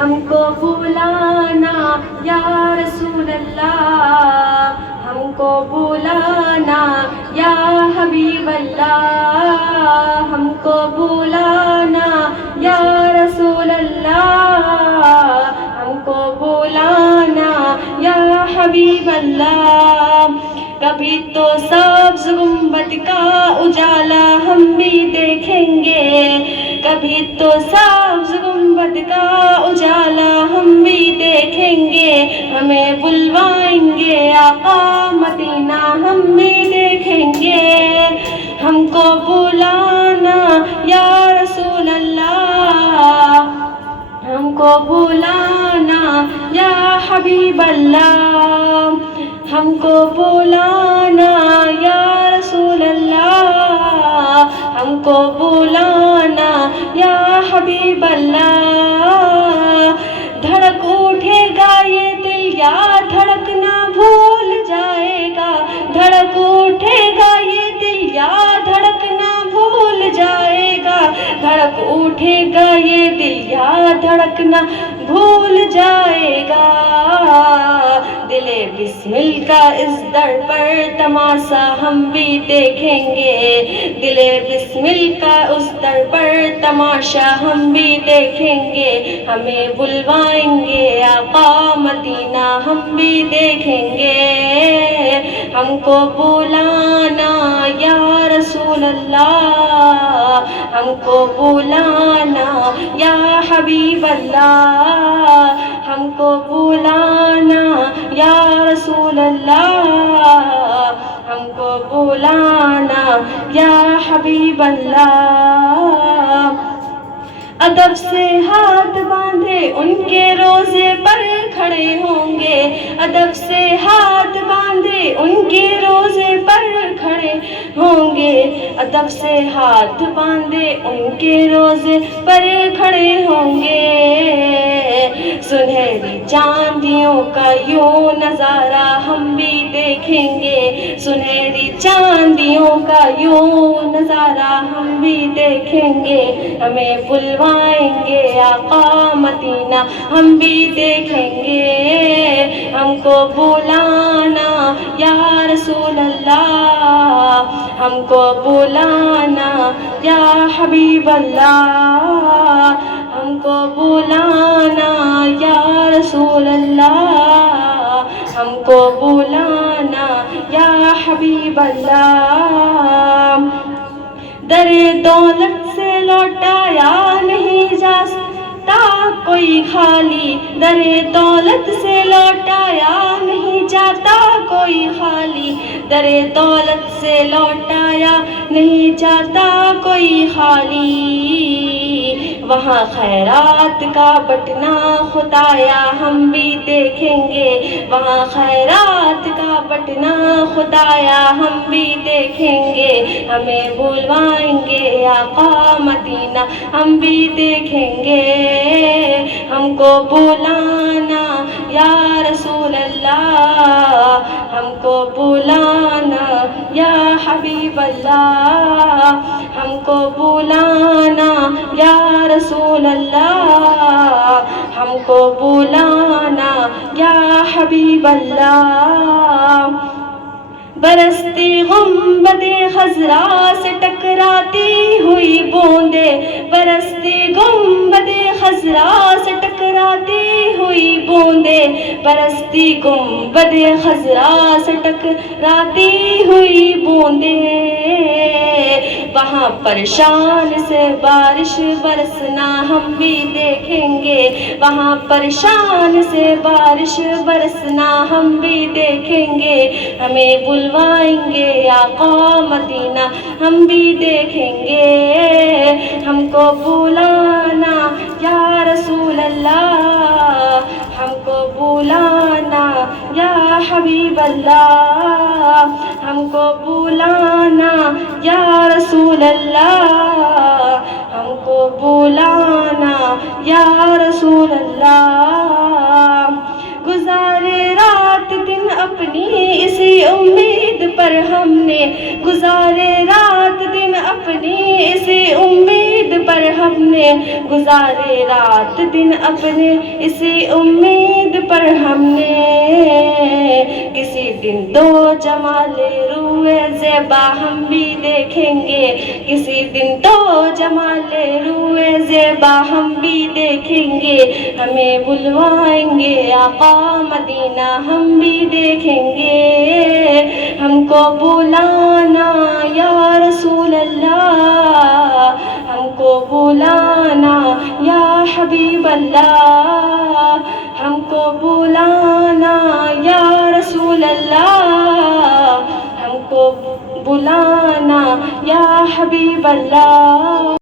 ہم کو بلانا یا رسول اللہ، ہم کو بلانا یا حبیب اللہ، ہم کو بلانا یا رسول اللہ، ہم کو بلانا یا حبیب اللہ۔ کبھی تو سبز گنبد کا اجالا ہم بھی دیکھیں گے، کبھی تو سبز گنبد کا اجالا ہم بھی دیکھیں گے، ہمیں بلوائیں گے آقا مدینہ ہم بھی دیکھیں گے، ہم کو بلانا یا رسول اللہ، ہم کو بلانا یا حبیب اللہ، ہم کو بلانا یا رسول اللہ، ہم کو بلانا یا حبیب اللہ۔ دھڑک اٹھے گا یہ دل یا دھڑکنا بھول جائے گا، دھڑک اٹھے گا یہ دل یا دھڑکنا بھول جائے گا، دھڑک اٹھے گا یہ دل یا دھڑکنا بھول جائے گا۔ دل بسمل کا اس در پر تماشا ہم بھی دیکھیں گے، دل بسمل کا اس در پر تماشا ہم بھی دیکھیں گے، ہمیں بلوائیں گے آقا مدینہ ہم بھی دیکھیں گے، ہم کو بلانا یا رسول اللہ، ہم کو بلانا یا حبیب اللہ، ہم کو بلانا یا رسول اللہ، ہم کو بلانا یا حبیب اللہ۔ ادب سے ہاتھ باندھے ان کے روزے پر کھڑے ہوں گے، ادب سے ہاتھ باندھے ان کے روزے پر کھڑے ہوں گے، ادب سے ہاتھ باندھے ان کے روزے پر کھڑے ہوں گے۔ سنہری چاندیوں کا یوں نظارہ ہم بھی دیکھیں گے، سنہری چاندیوں کا یوں نظارہ ہم بھی دیکھیں گے، ہمیں بلوائیں گے آقا مدینہ ہم بھی دیکھیں گے، ہم کو بلانا یا رسول اللہ، ہم کو بلانا یا حبیب اللہ، ہم کو بلانا یا رسول اللہ، ہم کو بلانا یا حبیب اللہ۔ در دولت سے لوٹایا نہیں جا سکتا کوئی خالی، در دولت سے لوٹایا نہیں جاتا کوئی خالی، در دولت سے لوٹایا نہیں جاتا کوئی خالی، وہاں خیرات کا بٹنا خدایا ہم بھی دیکھیں گے، وہاں خیرات کا بٹنا خدایا ہم بھی دیکھیں گے، ہمیں بلوائیں گے آقا مدینہ ہم بھی دیکھیں گے، ہم کو بلانا یا رسول اللہ، ہم کو بلانا یا حبیب اللہ، ہم کو بلانا یا رسول اللہ، ہم کو بلانا یا حبیب اللہ۔ برستی گنبد خضرا سے ٹکراتی ہوئی بوندے، برستی گنبد خضرا سے ٹکراتی ہوئی بوندے، برستی گنبد خضرا سے ٹکراتی ہوئی بوندے، وہاں پرشان سے بارش برسنا ہم بھی دیکھیں گے، وہاں پرشان سے بارش برسنا ہم بھی دیکھیں گے، ہمیں بلوائیں گے آقا مدینہ ہم بھی دیکھیں گے، ہم کو بلانا یا رسول اللہ، ہم کو بلانا یا حبیب اللہ، ہم کو بلانا یا رسول اللہ، ہم کو بلانا یا رسول اللہ۔ گزارے رات دن اپنی اسی امید پر ہم نے، گزارے رات دن اپنی اسی امید پر ہم نے گزارے رات دن اپنے اسی امید پر ہم نے کسی دن تو جمال روئے زیبا ہم بھی دیکھیں گے کسی دن تو جمال روئے زیبا ہم بھی دیکھیں گے ہمیں بلوائیں گے آقا مدینہ ہم بھی دیکھیں گے ہم کو بلانا یا رسول اللہ ہم کو بلانا یا حبیب اللہ ہم کو بلانا یا رسول اللہ ہم کو بلانا یا حبیب اللہ